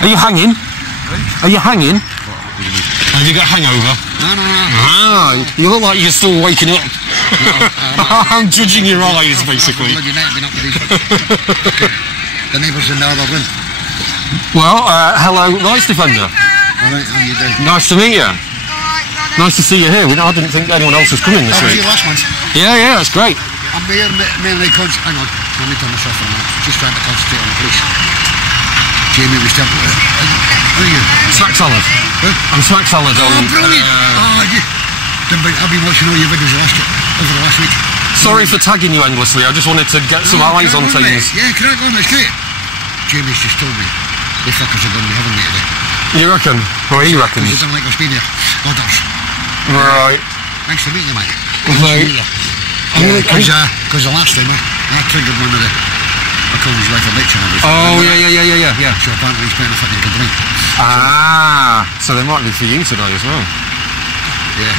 Are you hanging? Are you hanging? Have you got a hangover? No. Ah, you look like you're still waking up. I'm judging your eyes, basically. The neighbours in the other room. Well, hello, Rights Defender. Alright, how you doing? Nice to meet you. Nice to see you here. I didn't think anyone else was coming this week. last month. Yeah, that's great. I'm here mainly hang on, let me turn this off for a minute. Just trying to concentrate on the police. Jamie was telling me. How are you? Smack salad. Huh? I'm smack salad on. Oh, brilliant! I've been watching all your videos over the last week. Sorry for tagging you endlessly. I just wanted to get some eyes on things. Yeah, crack on, that's great. Jamie's just told me the fuckers are going to be having me today. You reckon? Well, he reckons. Because it don't like us being here. Others. Right. Nice to meet you, mate. Because the last time I triggered one of the... I called his wife a bitch and everything. Oh, yeah. So apparently he's playing a fucking good drink. Ah, so they might be for you today as well. Yeah.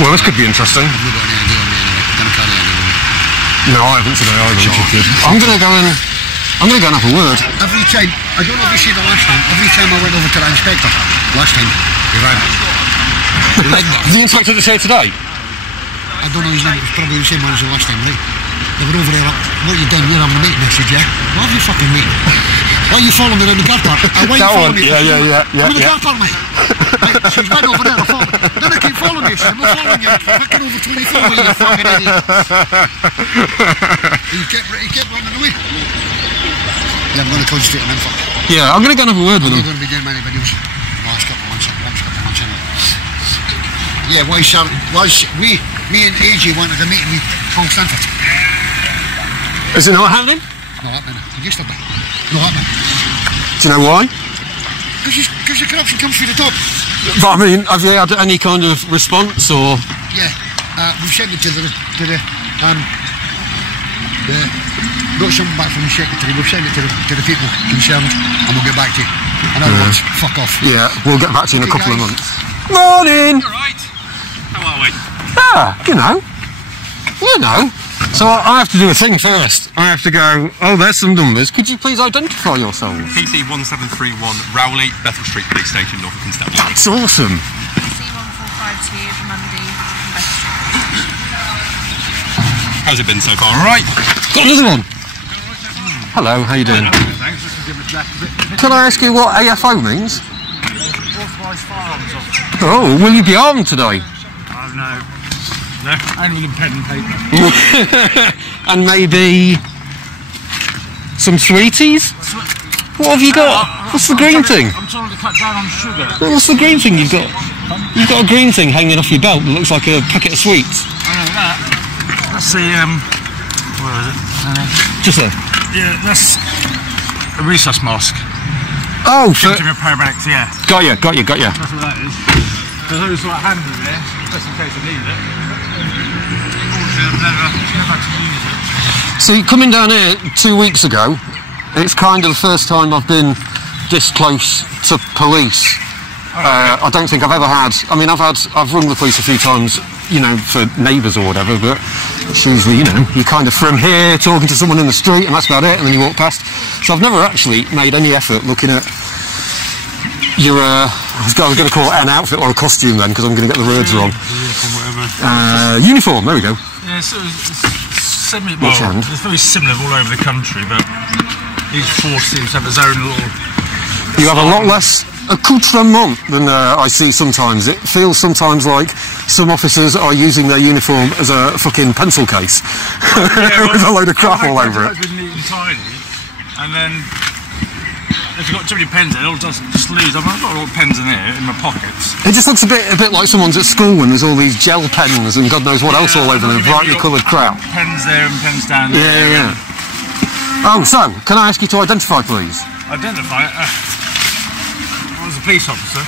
Well, this could be interesting. Have you got any idea on me anyway? Don't carry any with me. No, I haven't today either, which is good. I'm going to go and have a word. Every time, I don't know if you see the last time, every time I went over to the inspector, last time, he ran. The inspector that's here today? I don't know his name, it was probably the same one as the last time, right? They were over there, what you done, you're having a meeting, I said, yeah? What have you fucking meeting? Why are you following me around the car park? Why are you following me? Yeah. I'm in the car park, mate. She's right over there, I thought. Then I keep following you, I'm not following you. I'm fucking over 24 with you, fucking idiot. He kept running away. Yeah, I'm going to concentrate on him, fuck. Yeah, I'm going to go and have a word with him. I'm going to be doing many videos last couple of months anyway. Yeah, me and AJ wanted a meeting with Paul Stanford. Is it not happening? Not happening. Yesterday. Not happening. Do you know why? Because the corruption comes through the top. But I mean, have you had any kind of response or? Yeah, we've sent it to the got something back from the secretary. We've sent it to the people concerned, and we'll get back to you. In other words, fuck off. Yeah, we'll get back to you in a couple of months. Morning. All right. How are we? Yeah, you know. So I have to do a thing first. I have to go, oh, there's some numbers. Could you please identify yourself? PC 1731 Rowley, Bethel Street Police Station, North of CUNTSTABLE. That's awesome. C1452 Monday, Bethel Street. How's it been so far? All right. Got another one. Hello, how you doing? Thanks. Can I ask you what AFO means? Authorised firearms officer. Oh, will you be armed today? Oh no. No, only with a pen and paper. And maybe some sweeties? What have you got? What's the green thing? I'm trying to cut down on sugar. What's the green thing you've got? You've got a green thing hanging off your belt that looks like a packet of sweets. I know that. That's the where is it? Just there. Yeah, that's a resus mask. Oh, for... Give me a paramedics, yeah. Got you. That's what that is. There's always sort of hand in there, just in case I need it. Unfortunately, I've never actually used it. See, coming down here 2 weeks ago, it's kind of the first time I've been this close to police. I don't think I've ever had. I mean, I've rung the police a few times, you know, for neighbours or whatever, but it's usually, you know, you're kind of from here talking to someone in the street and that's about it, and then you walk past. So I've never actually made any effort looking at your, I was going to call it an outfit or a costume then, because I'm going to get the words wrong. Uniform, there we go. Yeah, it's similar, well, it's very similar all over the country, but each force seems to have its own little... You have a lot less accoutrement than I see sometimes. It feels sometimes like some officers are using their uniform as a fucking pencil case. Yeah, with a load of crap all over it. It's neat and tidy, and then if you've got too many pens in it, it'll just lose. I've got all the pens in here, in my pockets. It just looks a bit like someone's at school when there's all these gel pens and God knows what else all over them, brightly coloured crap. Pens there and pens down there. Yeah. Oh, so, can I ask you to identify, please? Identify? I was a police officer.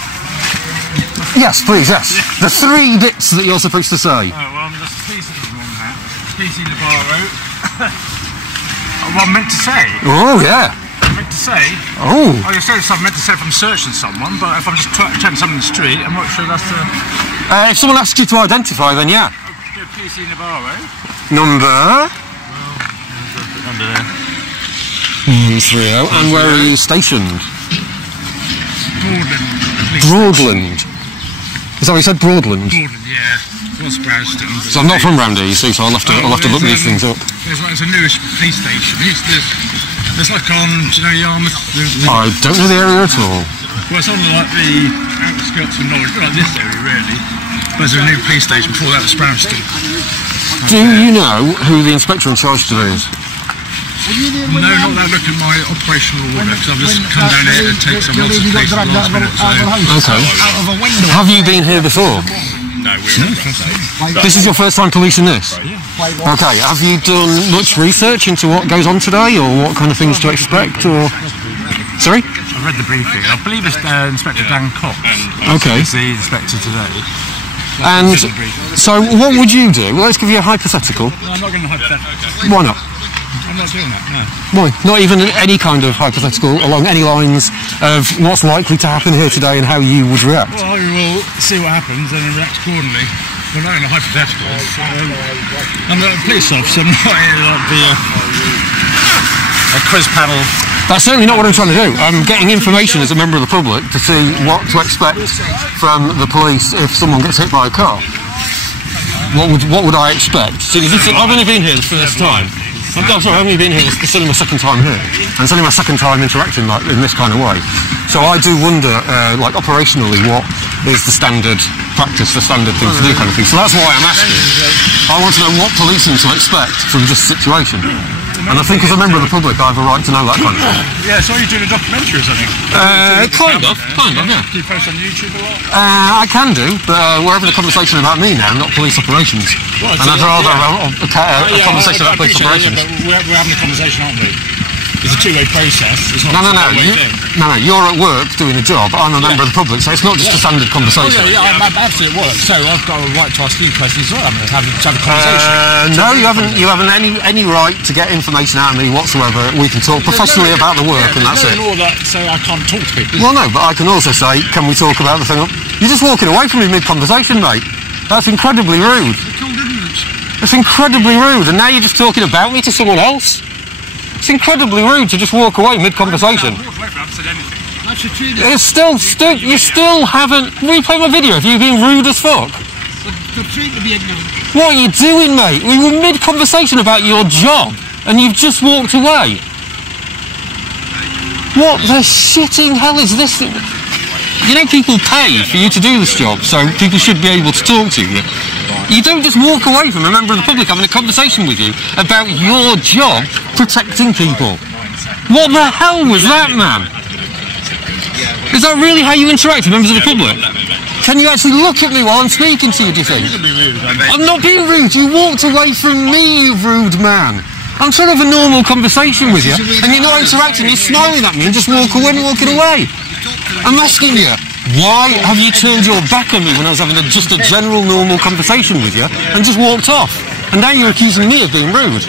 Yes, please, yes. Yeah. The 3 bits that you're supposed to say. Oh, well, that's a piece of the wrong hat. PC Navarro. What I'm meant to say. Oh, yeah. Meant to say. Oh. I just said something meant to say if I'm searching someone, but if I'm just checking something in the street, I'm not sure that's the... if someone asks you to identify, then yeah. PC Navarro. Number? Well, under there. 30. And where are you stationed? Broadland. Is that what you said, Broadland? Broadland, yeah. What's Browston? So I'm not from round here, you see, so I'll have to look these things up. There's a newish police station. There's like on, do you know Yarmouth? I don't know the area at all. Well, it's on like the outskirts of Norwich, like this area really. There's a new police station, before that was Browston. Do you know who the inspector in charge today is? No, not that. Look at my operational order, because I've just come down here to take someone else's case at the last minute, so... Okay. Have you been here before? No, we're not. This is your first time policing this? Okay, have you done much research into what goes on today, or what kind of things to expect, or... Sorry? I've read the briefing. I believe it's Inspector Dan Cox. Okay. He's the inspector today. And so what would you do? Well, let's give you a hypothetical. No, I'm not going to hypothetical. Why not? I'm not doing that, no. Why? Not even any kind of hypothetical along any lines of what's likely to happen here today and how you would react? Well, we will see what happens and react accordingly. We're not in a hypothetical. I'm not a police officer, I'm not here to be a quiz panel. That's certainly not what I'm trying to do. I'm getting information as a member of the public to see what to expect from the police if someone gets hit by a car. What would I expect? See, I've only been here the first time. I'm sorry, I've only been here, it's only my second time here. And it's only my second time interacting like in this kind of way. So I do wonder, like operationally, what is the standard practice, the standard thing to do kind of thing. So that's why I'm asking. I want to know what policing to expect from this situation. And I think as a member of the public, I have a right to know that kind of thing. Yeah, so you're doing a documentary or something? Kind of, yeah. Do you post on YouTube a lot? I can do, but we're having a conversation about me now, not police operations. Well, and I'd rather have a conversation about police operations. Yeah, but we're having a conversation, aren't we? It's a two-way process. It's not No, you're at work doing a job. I'm a member of the public, so it's not just a standard conversation. Oh, yeah, I'm absolutely at work, so I've got a right to ask you questions as well. I'm going to have a conversation. No, you haven't any right to get information out of me whatsoever. We can talk professionally about the work, and that's it. So I can't talk to people. Well, no, but I can also say, can we talk about the thing? You're just walking away from me mid-conversation, mate. That's incredibly rude. It's incredibly rude, and now you're just talking about me to someone else. It's incredibly rude to just walk away mid-conversation. You still haven't replayed my video. Have you been rude as fuck? What are you doing, mate? We were mid-conversation about your job, and you've just walked away. What the shitting hell is this? You know, people pay for you to do this job, so people should be able to talk to you. You don't just walk away from a member of the public having a conversation with you about your job protecting people. What the hell was that, man? Is that really how you interact with members of the public? Can you actually look at me while I'm speaking to you, do you think? I'm not being rude. You walked away from me, you rude man. I'm trying to have a normal conversation with you, and you're not interacting. You're smiling at me and just walking away. I'm asking you, why have you turned your back on me when I was having just a general normal conversation with you and just walked off? And now you're accusing me of being rude. It's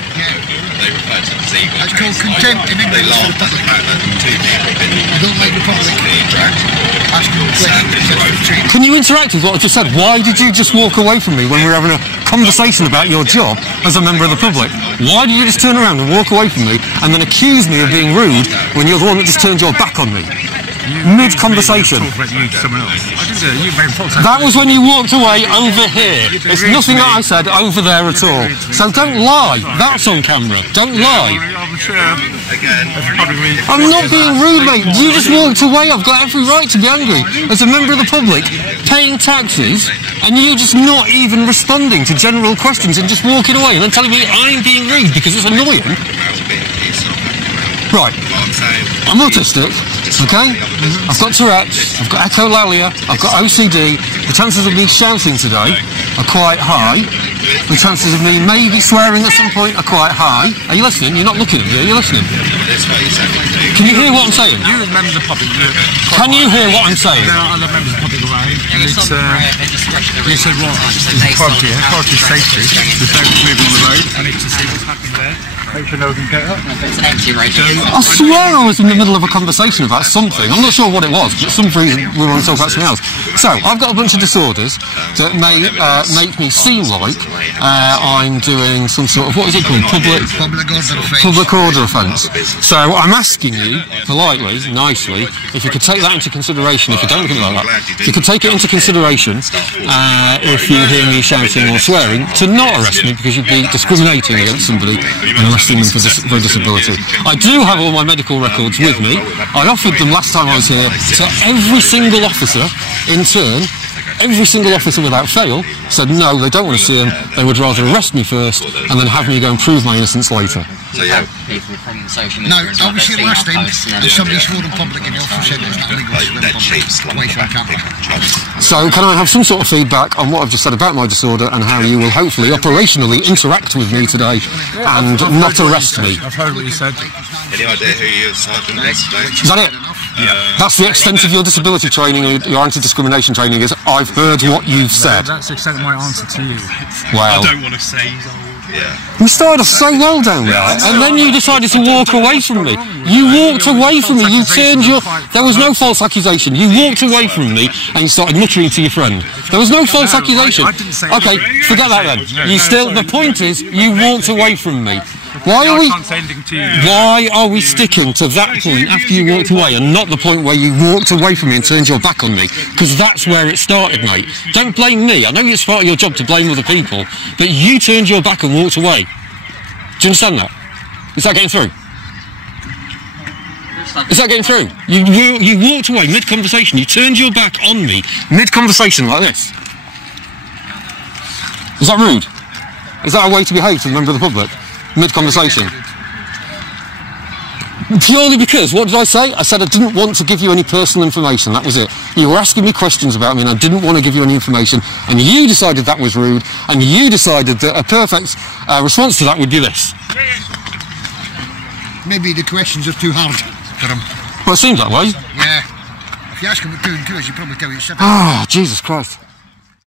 called contempt in English. I don't like the public asking questions. Can you interact with what I just said? Why did you just walk away from me when we were having a conversation about your job as a member of the public? Why did you just turn around and walk away from me and then accuse me of being rude when you're the one that just turned your back on me? Mid-conversation. That was when you walked away over here. It's nothing that I said over there at all. So don't lie. That's on camera. Don't lie. I'm not being rude, mate. You just walked away. I've got every right to be angry as a member of the public, paying taxes, and you just not even responding to general questions and just walking away and then telling me I'm being rude because it's annoying. Right. I'm autistic. Okay? I've got Tourette's, I've got echolalia, I've got OCD. The chances of me shouting today are quite high. The chances of me maybe swearing at some point are quite high. Are you listening? You're not looking at me, are you listening? Can you hear what I'm saying? You remember the public. Can you hear what I'm saying? There are other members of the public around. And it's, you said what? It's priority safety. There's no moving on the road. I need to see what's happening there. Make sure no one can get up. It's an empty radio. I swear I was in the middle of a conversation about something. I'm not sure what it was, but some reason we were on to talk about something else. So, I've got a bunch of disorders that may make me seem like I'm doing some sort of, what is it called? Public order offence. So, I'm asking you, politely, nicely, if you could take that into consideration, if you don't look at it like that, if you could take it into consideration, if you hear me shouting or swearing, to not arrest me because you'd be discriminating against somebody and arresting them for a disability. I do have all my medical records with me. I offered them last time I was here to every single officer in turn. Every single officer without fail said no, they don't want to see them, they would rather arrest me first and then have me go and prove my innocence later. So yeah. People from social media. No, obviously last time there's somebody swore in public and the officer said it's not illegal to swear in public away from camera. So can I have some sort of feedback on what I've just said about my disorder and how you will hopefully operationally interact with me today and not arrest me? I've heard what you said. Any idea who you Sergeant is? Is that it? Yeah. That's the extent of your disability training or your anti-discrimination training is, I've heard what you've said. That's the extent of my answer to you. Well, I don't want to say he's old. Yeah. we started off so well down there, and then you decided to walk away from me. You walked away from me, you turned your... There was no false accusation. You walked away from me and you started muttering to your friend. There was no false accusation. Okay, forget that then. You still... The point is, you walked away from me. Why are we sticking to that point after you walked away and not the point where you walked away from me and turned your back on me? Because that's where it started, mate. Don't blame me. I know it's part of your job to blame other people, but you turned your back and walked away. Do you understand that? Is that getting through? Is that getting through? You walked away mid-conversation. You turned your back on me mid-conversation like this. Is that rude? Is that a way to behave to a member of the public? Mid-conversation. Purely because, what did I say? I said I didn't want to give you any personal information, that was it. You were asking me questions about me and I didn't want to give you any information, and you decided that was rude, and you decided that a perfect response to that would be this. Maybe the questions are too hard for him. Well, it seems that way. Yeah. If you ask him what 2 and 2 is, he'll probably tell you 7. Ah, Jesus Christ.